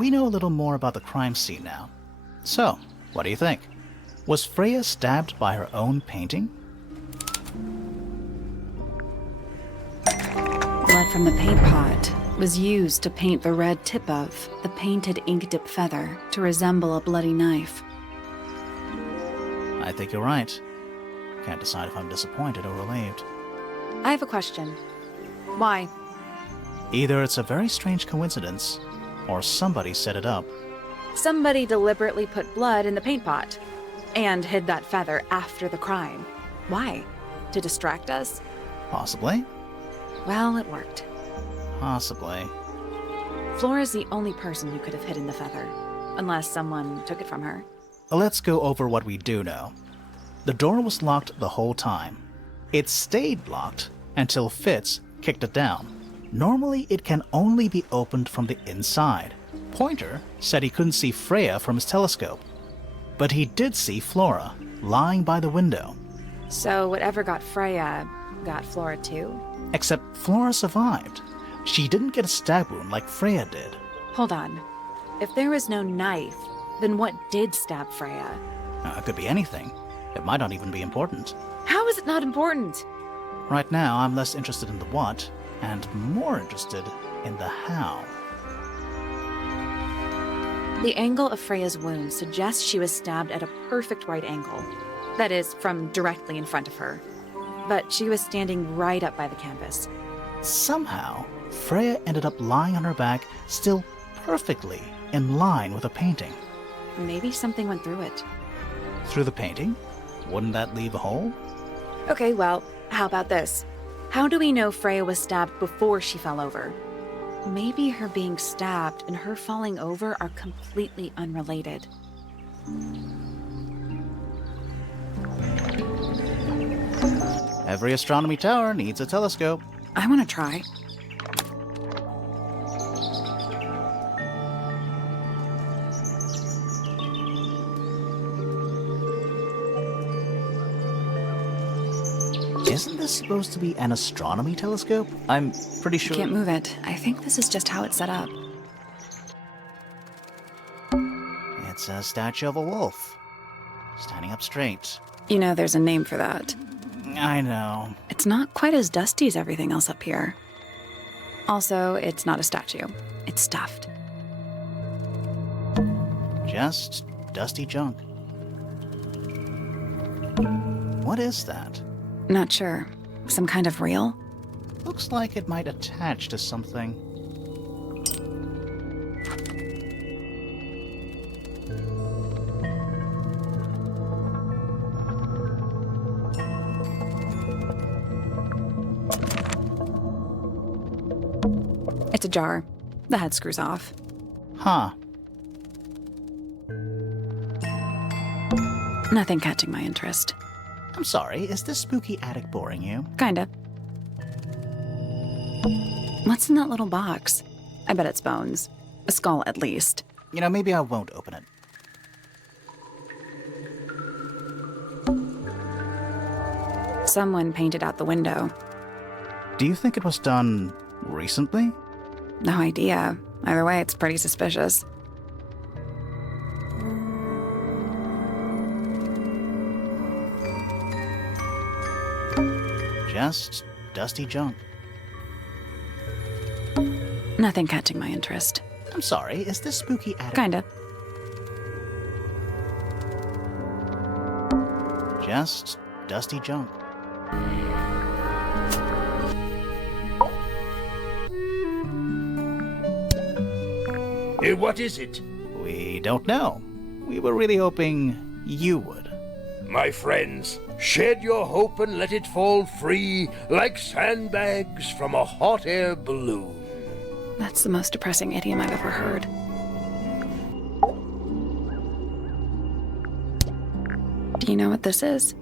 we know a little more about the crime scene now. So, what do you think? Was Freya stabbed by her own painting? Blood from the paint pot was used to paint the red tip of the painted ink-dip feather to resemble a bloody knife. I think you're right. Can't decide if I'm disappointed or relieved. I have a question. Why? Either it's a very strange coincidence, or somebody set it up. Somebody deliberately put blood in the paint pot and hid that feather after the crime. Why? To distract us? Possibly. Well, it worked. Possibly. Flora's the only person who could have hidden the feather, unless someone took it from her. Let's go over what we do know. The door was locked the whole time. It stayed locked until Fitz kicked it down. Normally, it can only be opened from the inside. Pointer said he couldn't see Freya from his telescope, but he did see Flora lying by the window. So whatever got Freya got Flora too? Except Flora survived. She didn't get a stab wound like Freya did. Hold on. If there was no knife, then what did stab Freya? It could be anything. It might not even be important. How is it not important? Right now, I'm less interested in the what, and more interested in the how. The angle of Freya's wound suggests she was stabbed at a perfect right angle. That is, from directly in front of her. But she was standing right up by the canvas. Somehow, Freya ended up lying on her back, still perfectly in line with a painting. Maybe something went through it. Through the painting? Wouldn't that leave a hole? Okay, well, how about this? How do we know Freya was stabbed before she fell over? Maybe her being stabbed and her falling over are completely unrelated. Every astronomy tower needs a telescope. I want to try. Isn't this supposed to be an astronomy telescope? I'm pretty sure... Can't move it. I think this is just how it's set up. It's a statue of a wolf. Standing up straight. You know, there's a name for that. I know. It's not quite as dusty as everything else up here. Also, it's not a statue. It's stuffed. Just dusty junk. What is that? Not sure. Some kind of reel? Looks like it might attach to something. It's a jar. The head screws off. Huh. Nothing catching my interest. I'm sorry, is this spooky attic boring you? Kinda. What's in that little box? I bet it's bones. A skull, at least. You know, maybe I won't open it. Someone painted out the window. Do you think it was done recently? No idea. Either way, it's pretty suspicious. Just dusty junk. Nothing catching my interest. I'm sorry, is this spooky attic... Kinda. Just dusty junk. What is it? We don't know. We were really hoping you would. My friends, shed your hope and let it fall free like sandbags from a hot air balloon. That's the most depressing idiom I've ever heard. Do you know what this is?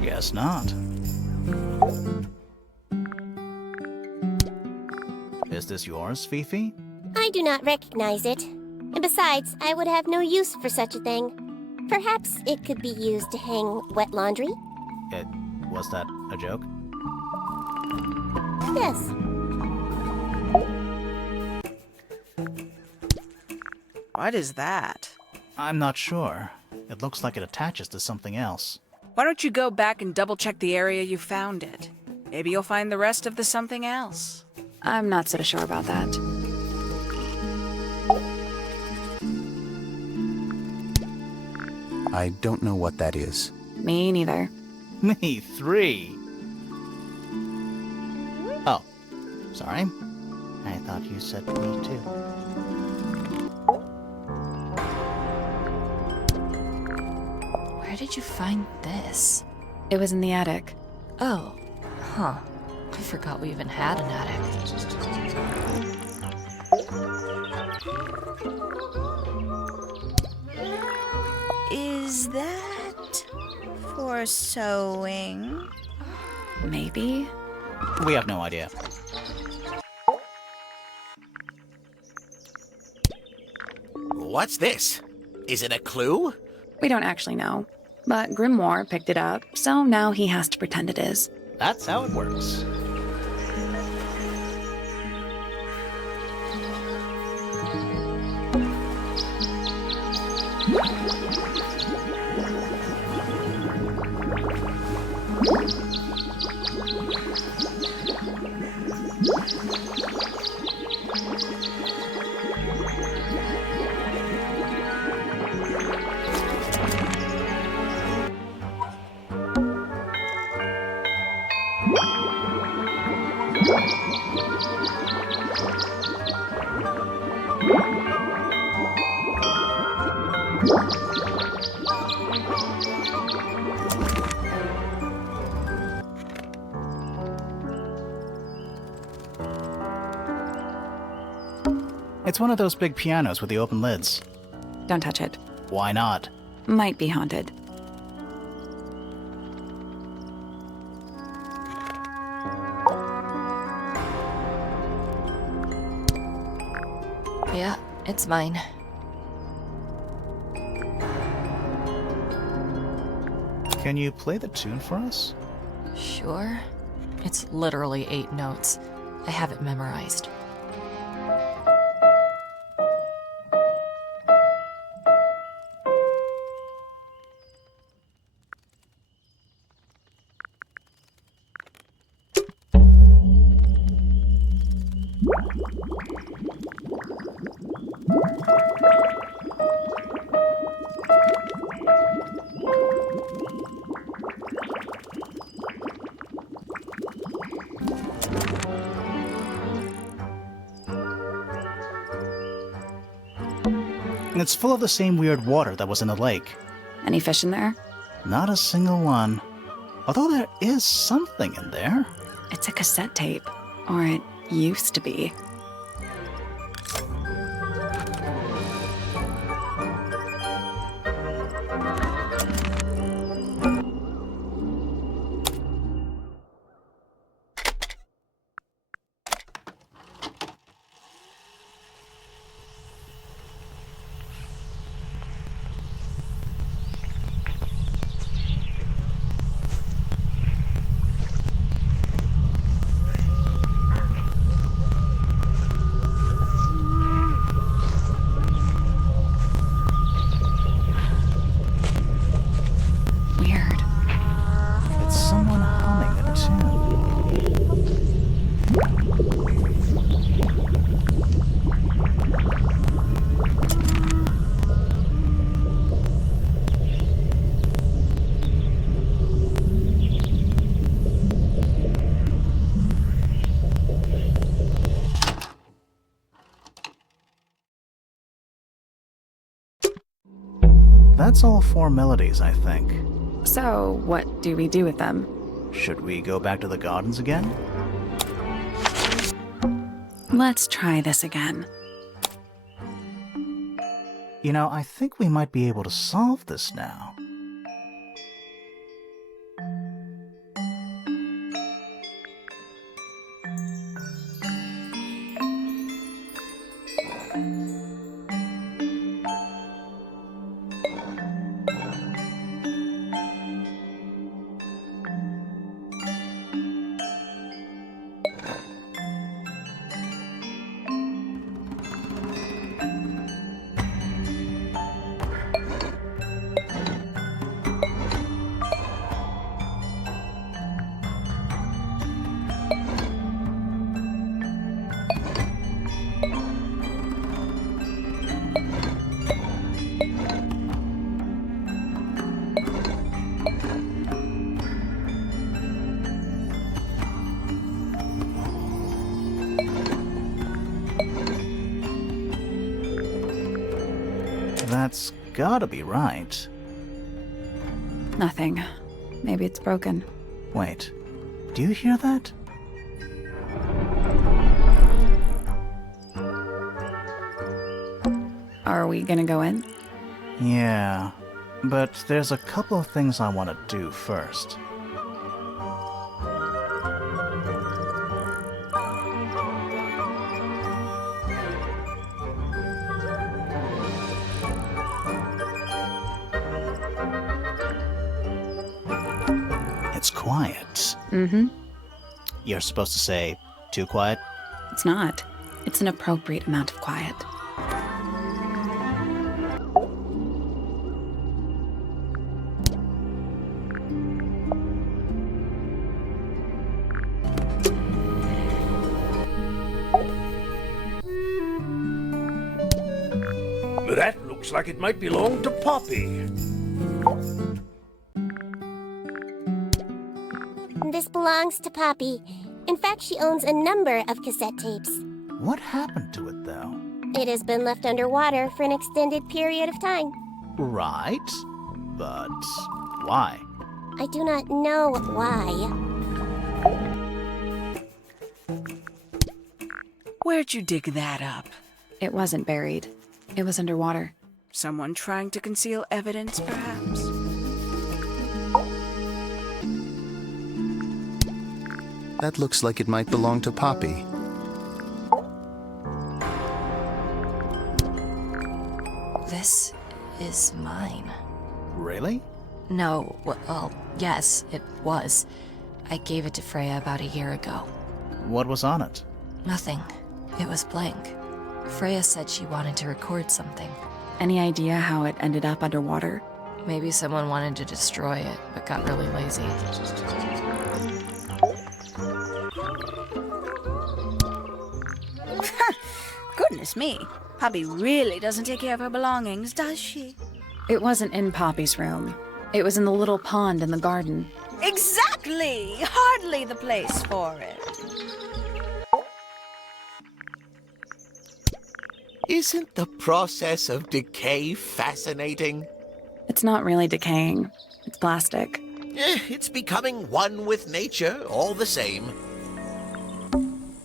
Guess not. Is this yours, Fifi? I do not recognize it. And besides, I would have no use for such a thing. Perhaps it could be used to hang wet laundry? Was that a joke? Yes. What is that? I'm not sure. It looks like it attaches to something else. Why don't you go back and double check the area you found it? Maybe you'll find the rest of the something else. I'm not so sure about that. I don't know what that is. Me neither. Me three. Oh, sorry. I thought you said me too. Where did you find this? It was in the attic. Oh, huh. I forgot we even had an attic. Is that for sewing? Maybe? We have no idea. What's this? Is it a clue? We don't actually know. But Grimoire picked it up, so now he has to pretend it is. That's how it works. It's one of those big pianos with the open lids. Don't touch it. Why not? Might be haunted. Yeah, it's mine. Can you play the tune for us? Sure. It's literally 8 notes. I have it memorized. And it's full of the same weird water that was in the lake. Any fish in there? Not a single one. Although there is something in there. It's a cassette tape. Or it used to be. Weird. It's someone humming a tune. That's all 4 melodies, I think. So, what do we do with them? Should we go back to the gardens again? Let's try this again. You know, I think we might be able to solve this now. That's gotta be right. Nothing. Maybe it's broken. Wait, do you hear that? Are we gonna go in? Yeah, but there's a couple of things I want to do first. It's quiet. Mm-hmm. You're supposed to say, too quiet? It's not. It's an appropriate amount of quiet. That looks like it might belong to Poppy. This belongs to Poppy. In fact, she owns a number of cassette tapes. What happened to it, though? It has been left underwater for an extended period of time. Right, but why? I do not know why. Where'd you dig that up? It wasn't buried. It was underwater. Someone trying to conceal evidence, perhaps? That looks like it might belong to Poppy. This is mine. Really? No, well, yes, it was. I gave it to Freya about a year ago. What was on it? Nothing. It was blank. Freya said she wanted to record something. Any idea how it ended up underwater? Maybe someone wanted to destroy it, but got really lazy. Goodness me. Poppy really doesn't take care of her belongings, does she? It wasn't in Poppy's room. It was in the little pond in the garden. Exactly! Hardly the place for it. Isn't the process of decay fascinating? It's not really decaying. It's plastic. It's becoming one with nature, all the same.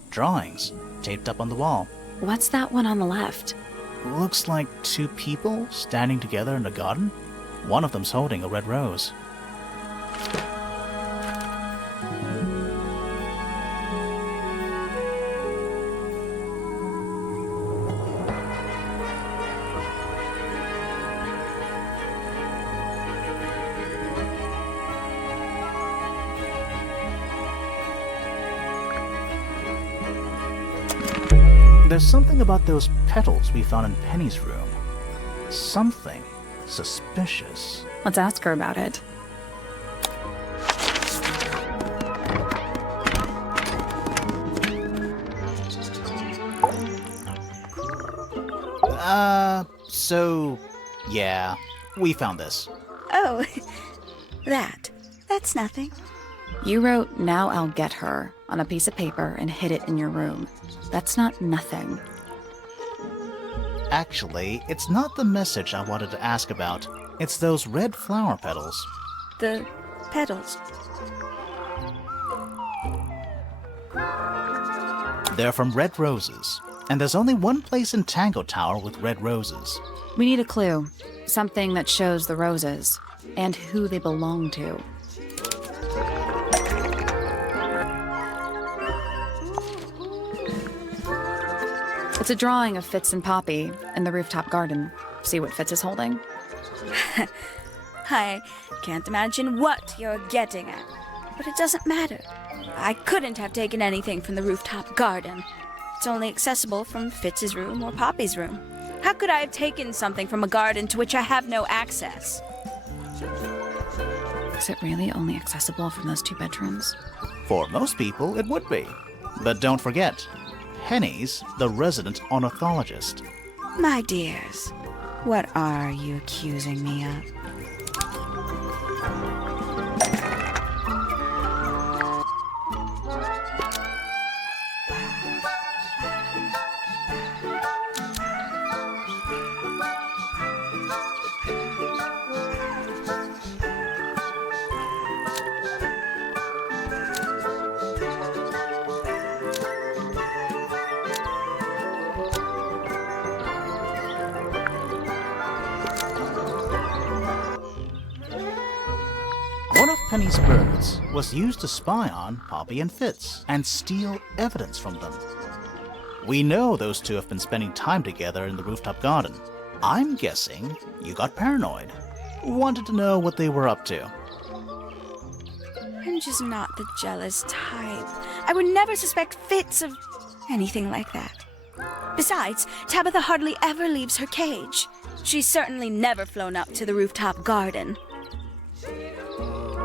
Drawings taped up on the wall. What's that one on the left? Looks like two people standing together in a garden. One of them's holding a red rose. There's something about those petals we found in Penny's room. Something suspicious. Let's ask her about it. Yeah, we found this. Oh, that's nothing. You wrote, "Now I'll get her," on a piece of paper and hid it in your room. That's not nothing. Actually, it's not the message I wanted to ask about. It's those red flower petals. The petals. They're from red roses, and there's only one place in Tangle Tower with red roses. We need a clue. Something that shows the roses and who they belong to. It's a drawing of Fitz and Poppy in the rooftop garden. See what Fitz is holding? I can't imagine what you're getting at, but it doesn't matter. I couldn't have taken anything from the rooftop garden. It's only accessible from Fitz's room or Poppy's room. How could I have taken something from a garden to which I have no access? Is it really only accessible from those two bedrooms? For most people, it would be. But don't forget, Penny's the resident ornithologist. My dears, what are you accusing me of? One of Penny's birds was used to spy on Poppy and Fitz and steal evidence from them. We know those two have been spending time together in the rooftop garden. I'm guessing you got paranoid. Wanted to know what they were up to. I'm just not the jealous type. I would never suspect Fitz of anything like that. Besides, Tabitha hardly ever leaves her cage. She's certainly never flown up to the rooftop garden.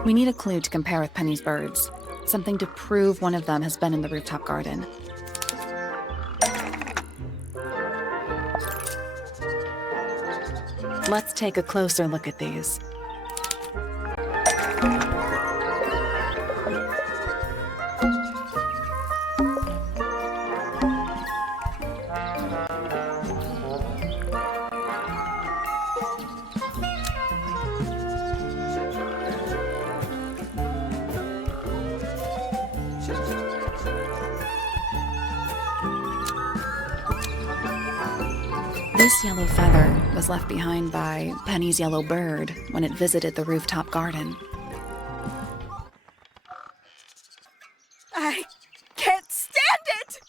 We need a clue to compare with Penny's birds. Something to prove one of them has been in the rooftop garden. Let's take a closer look at these. This yellow feather was left behind by Penny's yellow bird when it visited the rooftop garden. I can't stand it!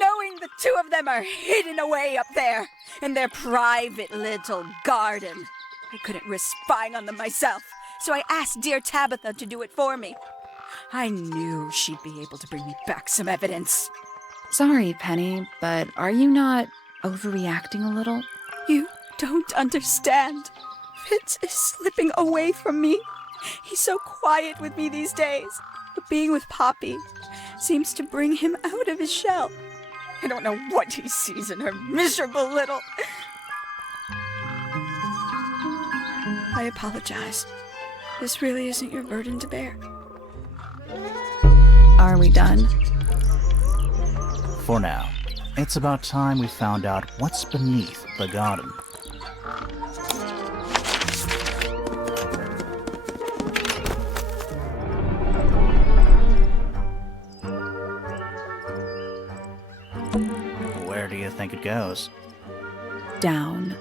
Knowing the two of them are hidden away up there in their private little garden. I couldn't risk spying on them myself, so I asked dear Tabitha to do it for me. I knew she'd be able to bring me back some evidence. Sorry, Penny, but are you not overreacting a little? You don't understand. Fitz is slipping away from me. He's so quiet with me these days, but being with Poppy seems to bring him out of his shell. I don't know what he sees in her miserable little... I apologize. This really isn't your burden to bear. Are we done? For now. It's about time we found out what's beneath the garden. Where do you think it goes? Down.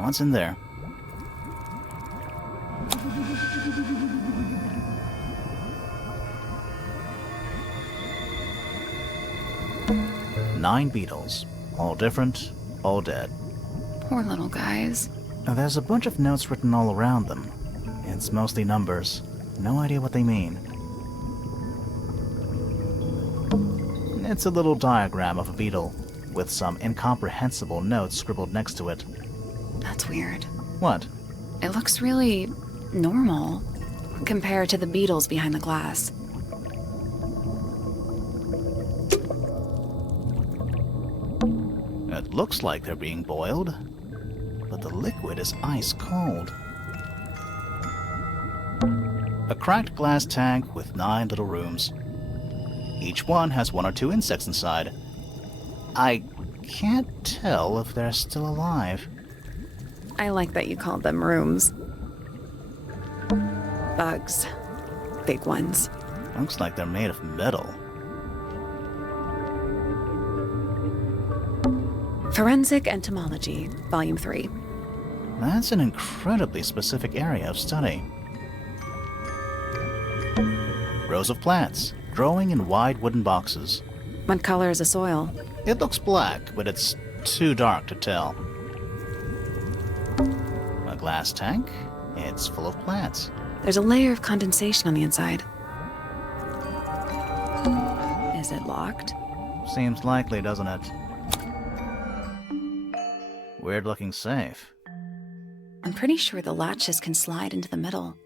What's in there? Nine beetles. All different, all dead. Poor little guys. Now, there's a bunch of notes written all around them. It's mostly numbers. No idea what they mean. It's a little diagram of a beetle, with some incomprehensible notes scribbled next to it. That's weird. What? It looks really normal compared to the beetles behind the glass. It looks like they're being boiled, but the liquid is ice cold. A cracked glass tank with 9 little rooms. Each one has 1 or 2 insects inside. I can't tell if they're still alive. I like that you called them rooms. Bugs. Big ones. Looks like they're made of metal. Forensic Entomology, Volume 3. That's an incredibly specific area of study. Rows of plants, growing in wide wooden boxes. What color is the soil? It looks black, but it's too dark to tell. A glass tank, it's full of plants. There's a layer of condensation on the inside. Is it locked? Seems likely, doesn't it? Weird looking safe. I'm pretty sure the latches can slide into the middle.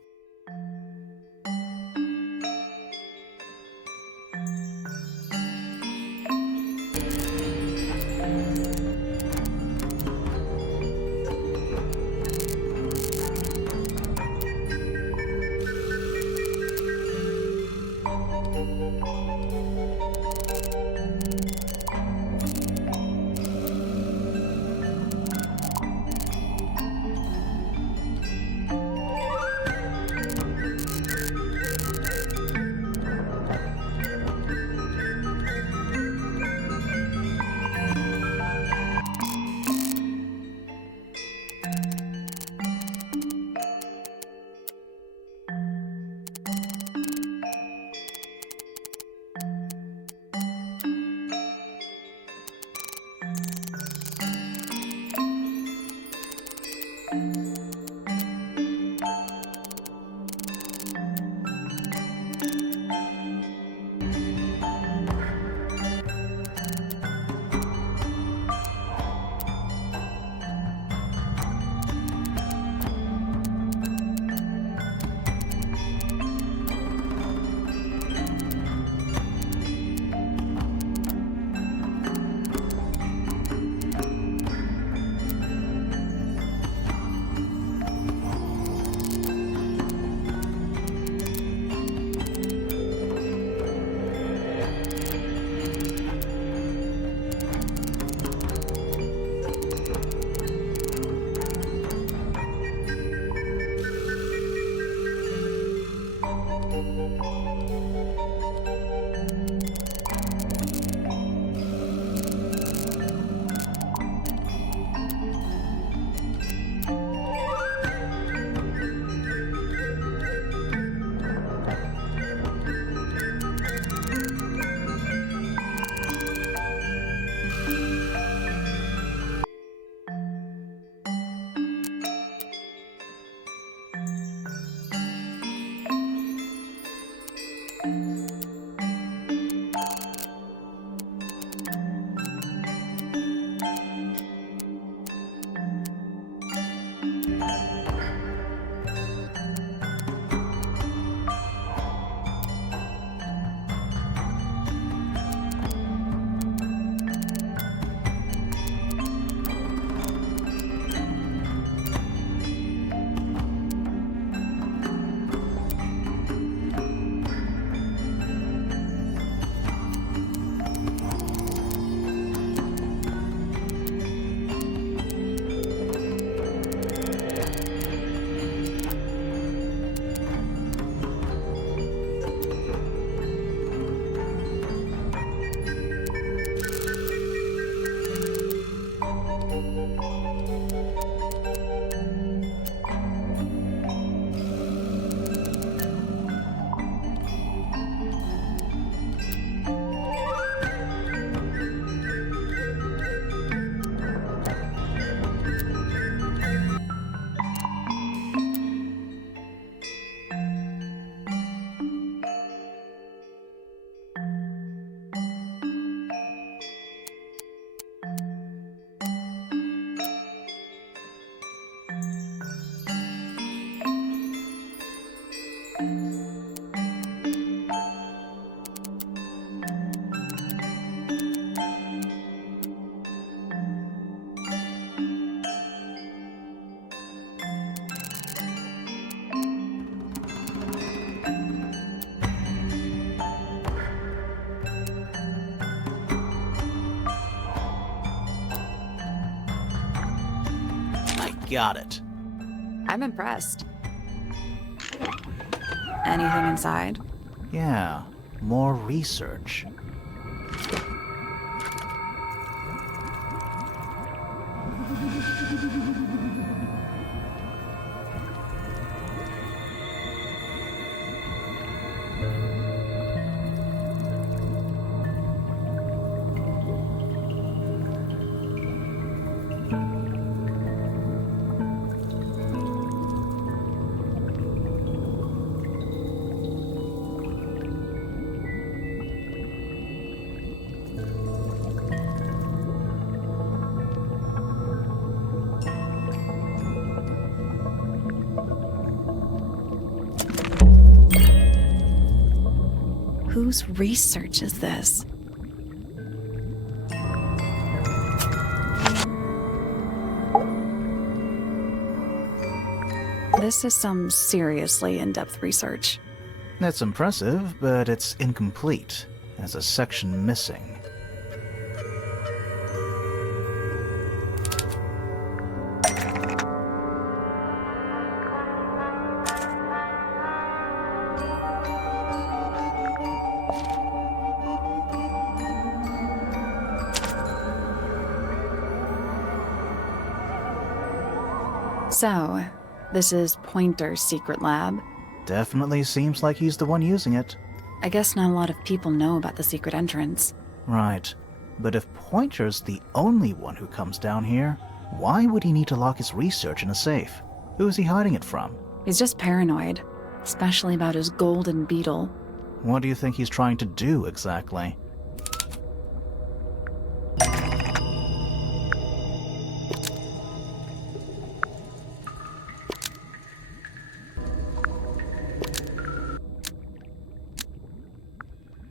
got it. I'm impressed. Anything inside? Yeah, more research. Whose research is this? This is some seriously in-depth research. That's impressive, but it's incomplete. There's a section missing. So, this is Pointer's secret lab. Definitely seems like he's the one using it. I guess not a lot of people know about the secret entrance. Right. But if Pointer's the only one who comes down here, why would he need to lock his research in a safe? Who is he hiding it from? He's just paranoid, especially about his golden beetle. What do you think he's trying to do exactly?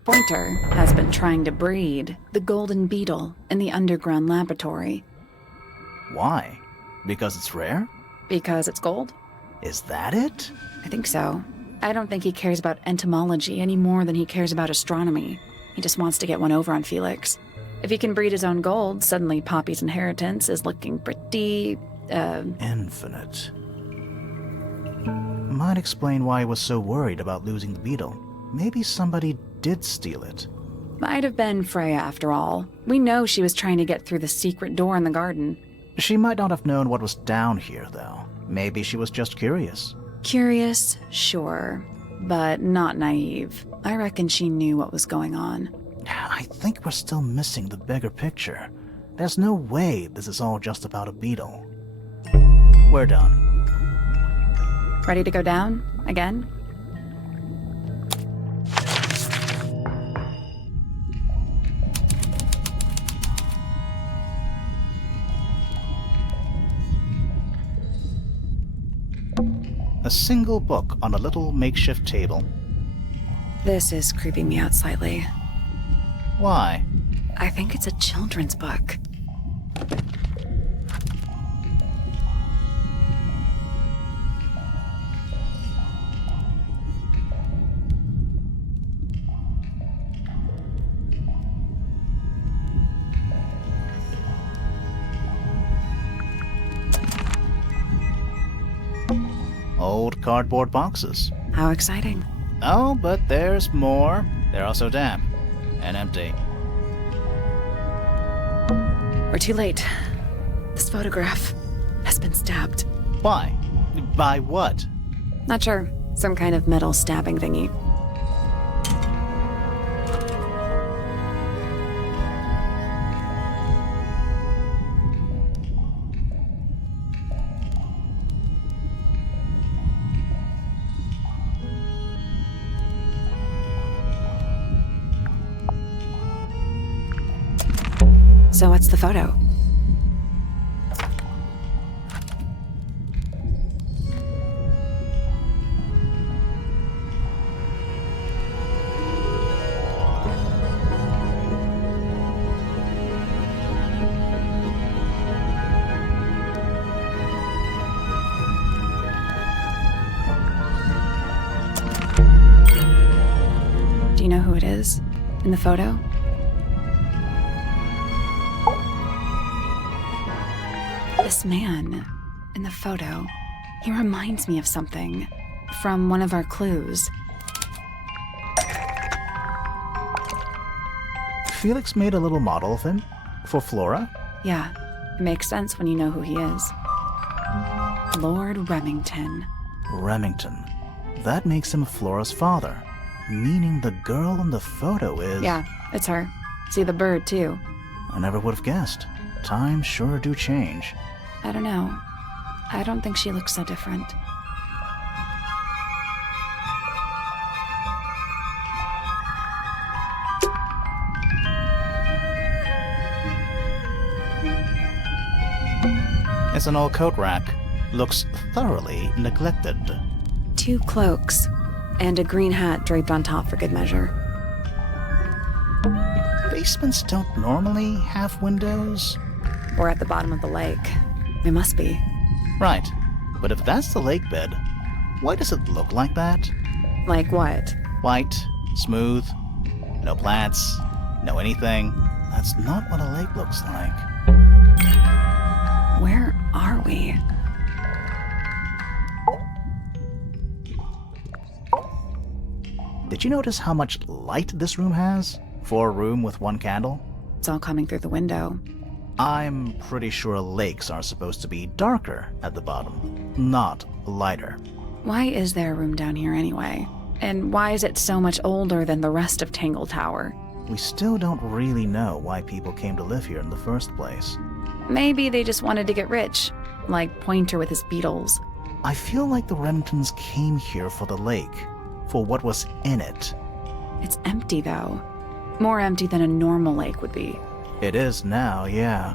Pointer has been trying to breed the golden beetle in the underground laboratory. Why? Because it's rare? Because it's gold? Is that it? I think so. I don't think he cares about entomology any more than he cares about astronomy. He just wants to get one over on Felix. If he can breed his own gold, suddenly Poppy's inheritance is looking pretty, Infinite. Might explain why he was so worried about losing the beetle. Maybe somebody did steal it. Might have been Freya after all. We know she was trying to get through the secret door in the garden. She might not have known what was down here, though. Maybe she was just curious. Curious, sure, but not naive. I reckon she knew what was going on. I think we're still missing the bigger picture. There's no way this is all just about a beetle. We're done. Ready to go down? Again? A single book on a little makeshift table. This is creeping me out slightly. Why? I think it's a children's book. Old cardboard boxes. How exciting. Oh, but there's more. They're also damp and empty. We're too late. This photograph has been stabbed. Why? By what? Not sure. Some kind of metal stabbing thingy. So what's the photo? Do you know who it is in the photo? This man, In the photo, he reminds me of something from one of our clues. Felix made a little model of him for Flora. Yeah, it makes sense when you know who he is. Lord Remington. Remington. That makes him Flora's father, meaning the girl in the photo is... Yeah, it's her. See the bird, too. I never would have guessed. Times sure do change. I don't know. I don't think she looks so different. It's an old coat rack. Looks thoroughly neglected. 2 cloaks, and a green hat draped on top for good measure. Basements don't normally have windows. We're at the bottom of the lake. It must be. Right. But if that's the lake bed, why does it look like that? Like what? White, smooth, no plants, no anything. That's not what a lake looks like. Where are we? Did you notice how much light this room has? For a room with 1 candle? It's all coming through the window. I'm pretty sure lakes are supposed to be darker at the bottom, not lighter. Why is there a room down here anyway? And why is it so much older than the rest of Tangle Tower? We still don't really know why people came to live here in the first place. Maybe they just wanted to get rich, like Pointer with his beetles. I feel like the Remingtons came here for the lake, for what was in it. It's empty, though. More empty than a normal lake would be. It is now, yeah.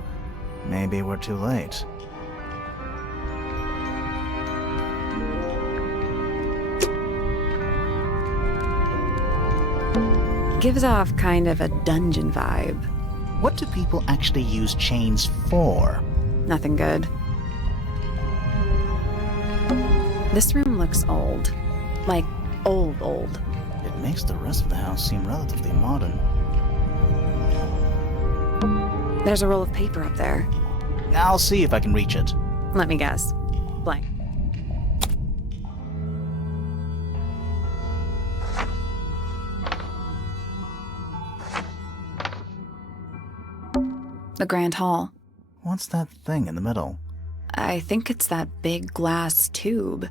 Maybe we're too late. Gives off kind of a dungeon vibe. What do people actually use chains for? Nothing good. This room looks old. Like, old. It makes the rest of the house seem relatively modern. There's a roll of paper up there. I'll see if I can reach it. Let me guess. Blank. The Grand Hall. What's that thing in the middle? I think it's that big glass tube.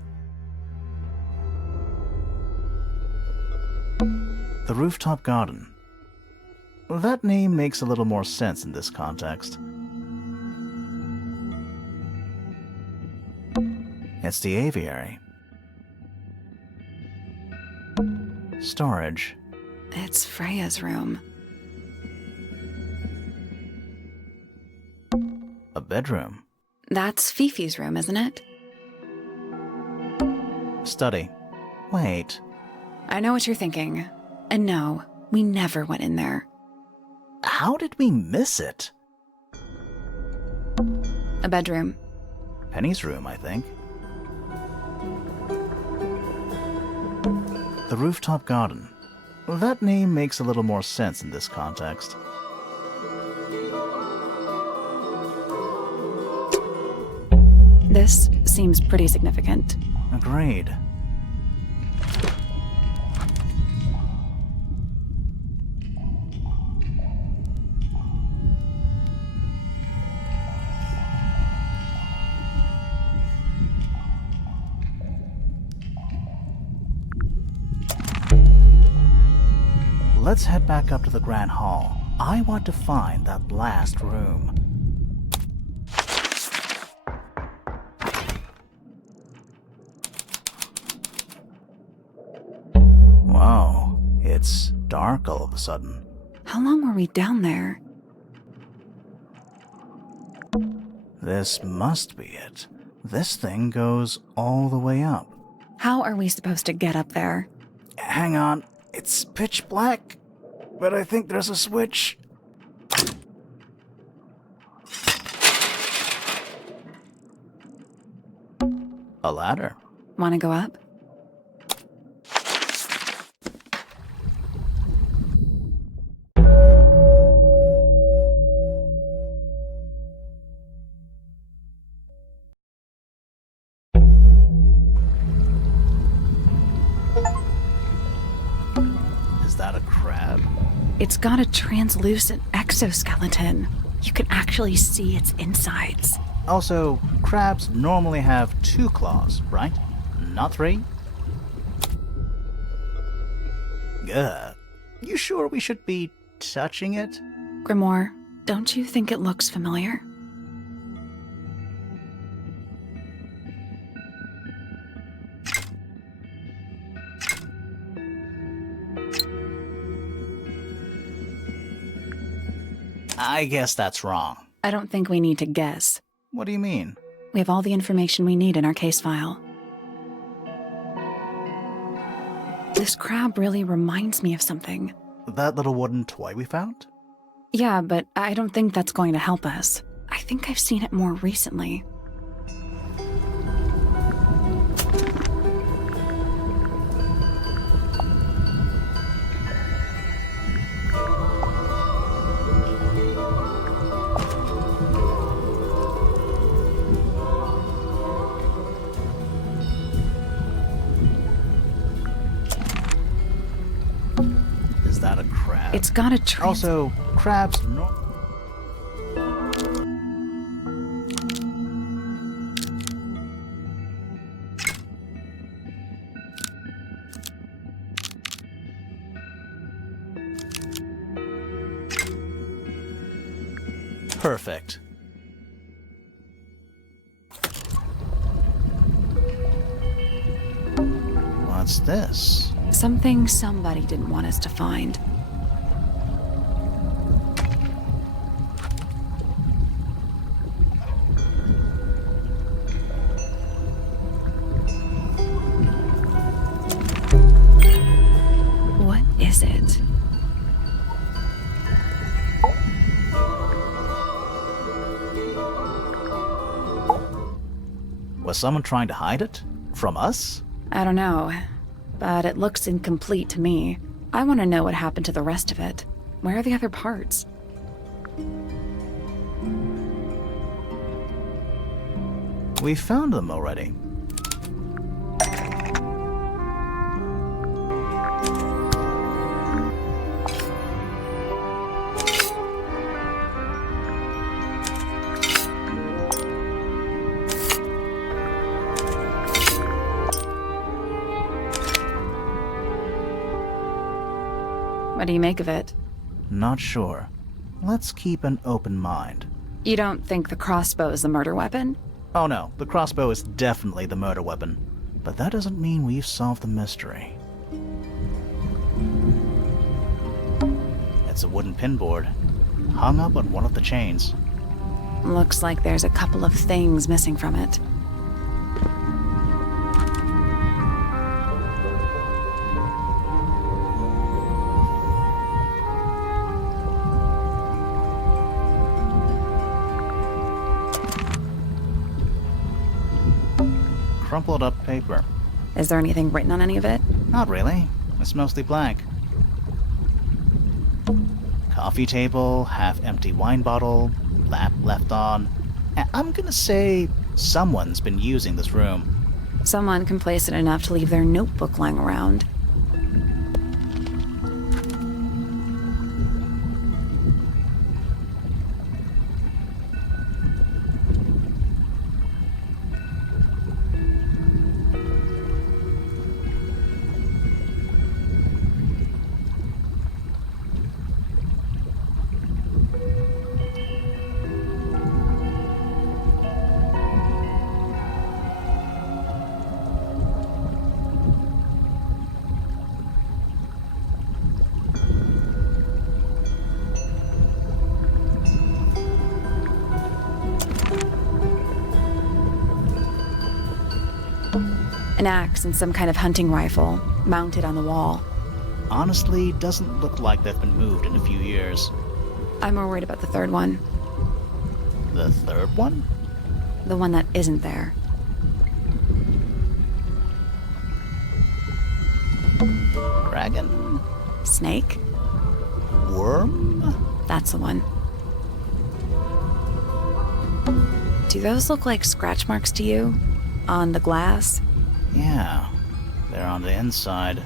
The rooftop garden. That name makes a little more sense in this context. It's the aviary. Storage. It's Freya's room. A bedroom. That's Fifi's room, isn't it? Study. Wait. I know what you're thinking. And no, we never went in there. How did we miss it? A bedroom. Penny's room, I think. The rooftop garden. That name makes a little more sense in this context. This seems pretty significant. Agreed. Let's head back up to the Grand Hall. I want to find that last room. Wow, it's dark all of a sudden. How long were we down there? This must be it. This thing goes all the way up. How are we supposed to get up there? Hang on, it's pitch black, but I think there's a switch. A ladder. Want to go up? It's got a translucent exoskeleton. You can actually see its insides. Also, crabs normally have 2 claws, right? Not 3? You sure we should be touching it? Grimoire, don't you think it looks familiar? I guess that's wrong. I don't think we need to guess. What do you mean? We have all the information we need in our case file. This crab really reminds me of something. That little wooden toy we found? Yeah, but I don't think that's going to help us. I think I've seen it more recently. Is that a crab? It's got a Also, crabs Perfect. What's this? Something somebody didn't want us to find. What is it? Was someone trying to hide it? From us? I don't know, but it looks incomplete to me. I want to know what happened to the rest of it. Where are the other parts? We found them already. What do you make of it? Not sure. Let's keep an open mind. You don't think the crossbow is the murder weapon? Oh no, the crossbow is definitely the murder weapon. But that doesn't mean we've solved the mystery. It's a wooden pinboard, hung up on one of the chains. Looks like there's a couple of things missing from it. Crumpled up paper. Is there anything written on any of it? Not really. It's mostly blank. Coffee table, half-empty wine bottle, lamp left on. I'm gonna say someone's been using this room. Someone complacent enough to leave their notebook lying around. An axe and some kind of hunting rifle, mounted on the wall. Honestly, doesn't look like they've been moved in a few years. I'm more worried about the third one. The third one? The one that isn't there. Dragon? Snake? Worm? That's the one. Do those look like scratch marks to you? On the glass? Yeah, they're on the inside.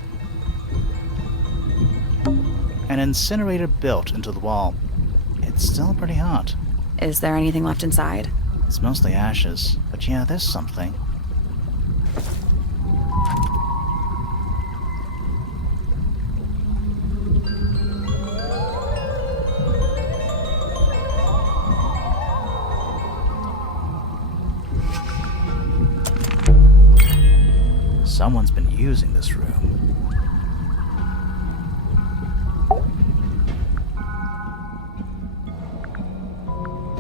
An incinerator built into the wall. It's still pretty hot. Is there anything left inside? It's mostly ashes, but yeah, there's something. Someone's been using this room.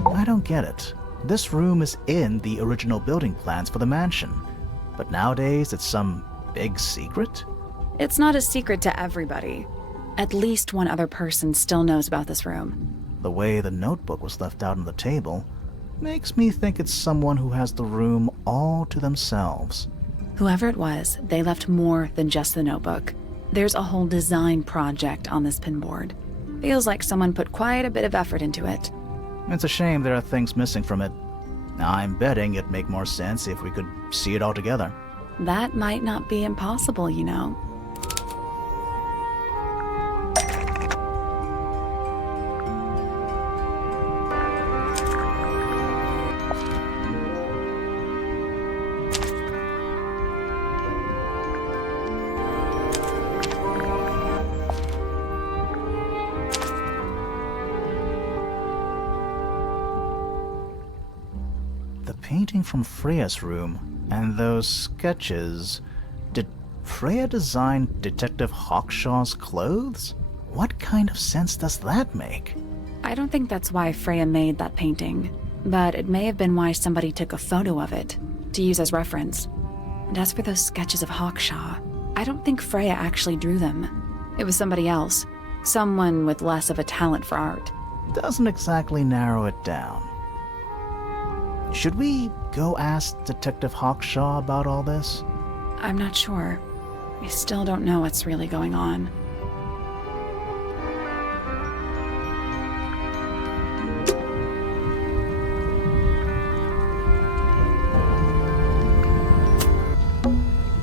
I don't get it. This room is in the original building plans for the mansion, but nowadays it's some big secret? It's not a secret to everybody. At least one other person still knows about this room. The way the notebook was left out on the table makes me think it's someone who has the room all to themselves. Whoever it was, they left more than just the notebook. There's a whole design project on this pinboard. Feels like someone put quite a bit of effort into it. It's a shame there are things missing from it. I'm betting it'd make more sense if we could see it all together. That might not be impossible, you know. Painting from Freya's room, and those sketches. Did Freya design Detective Hawkshaw's clothes? What kind of sense does that make? I don't think that's why Freya made that painting, but it may have been why somebody took a photo of it to use as reference. And as for those sketches of Hawkshaw, I don't think Freya actually drew them. It was somebody else, someone with less of a talent for art. Doesn't exactly narrow it down. Should we go ask Detective Hawkshaw about all this? I'm not sure. I still don't know what's really going on.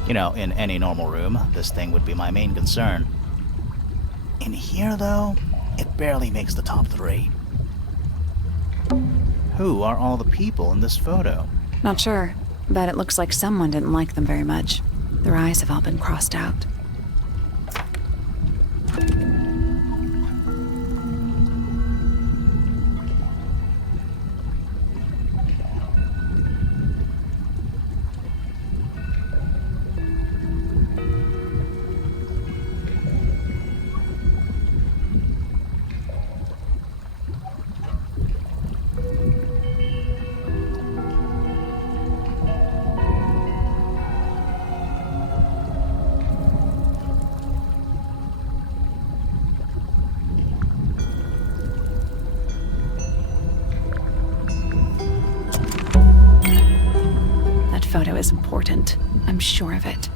You know, in any normal room, this thing would be my main concern. In here, though, it barely makes the top 3. Who are all the people in this photo? Not sure, but it looks like someone didn't like them very much. Their eyes have all been crossed out. Photo is important. I'm sure of it.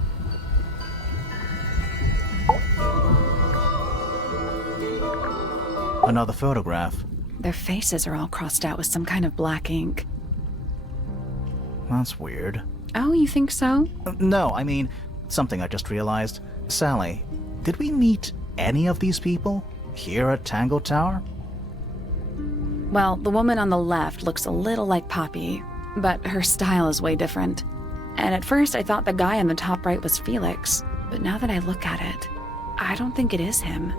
Another photograph. Their faces are all crossed out with some kind of black ink. That's weird. Oh, you think so? No, I mean, something I just realized. Sally, did we meet any of these people here at Tangle Tower? Well, the woman on the left looks a little like Poppy, but her style is way different. And at first I thought the guy on the top right was Felix, but now that I look at it, I don't think it is him.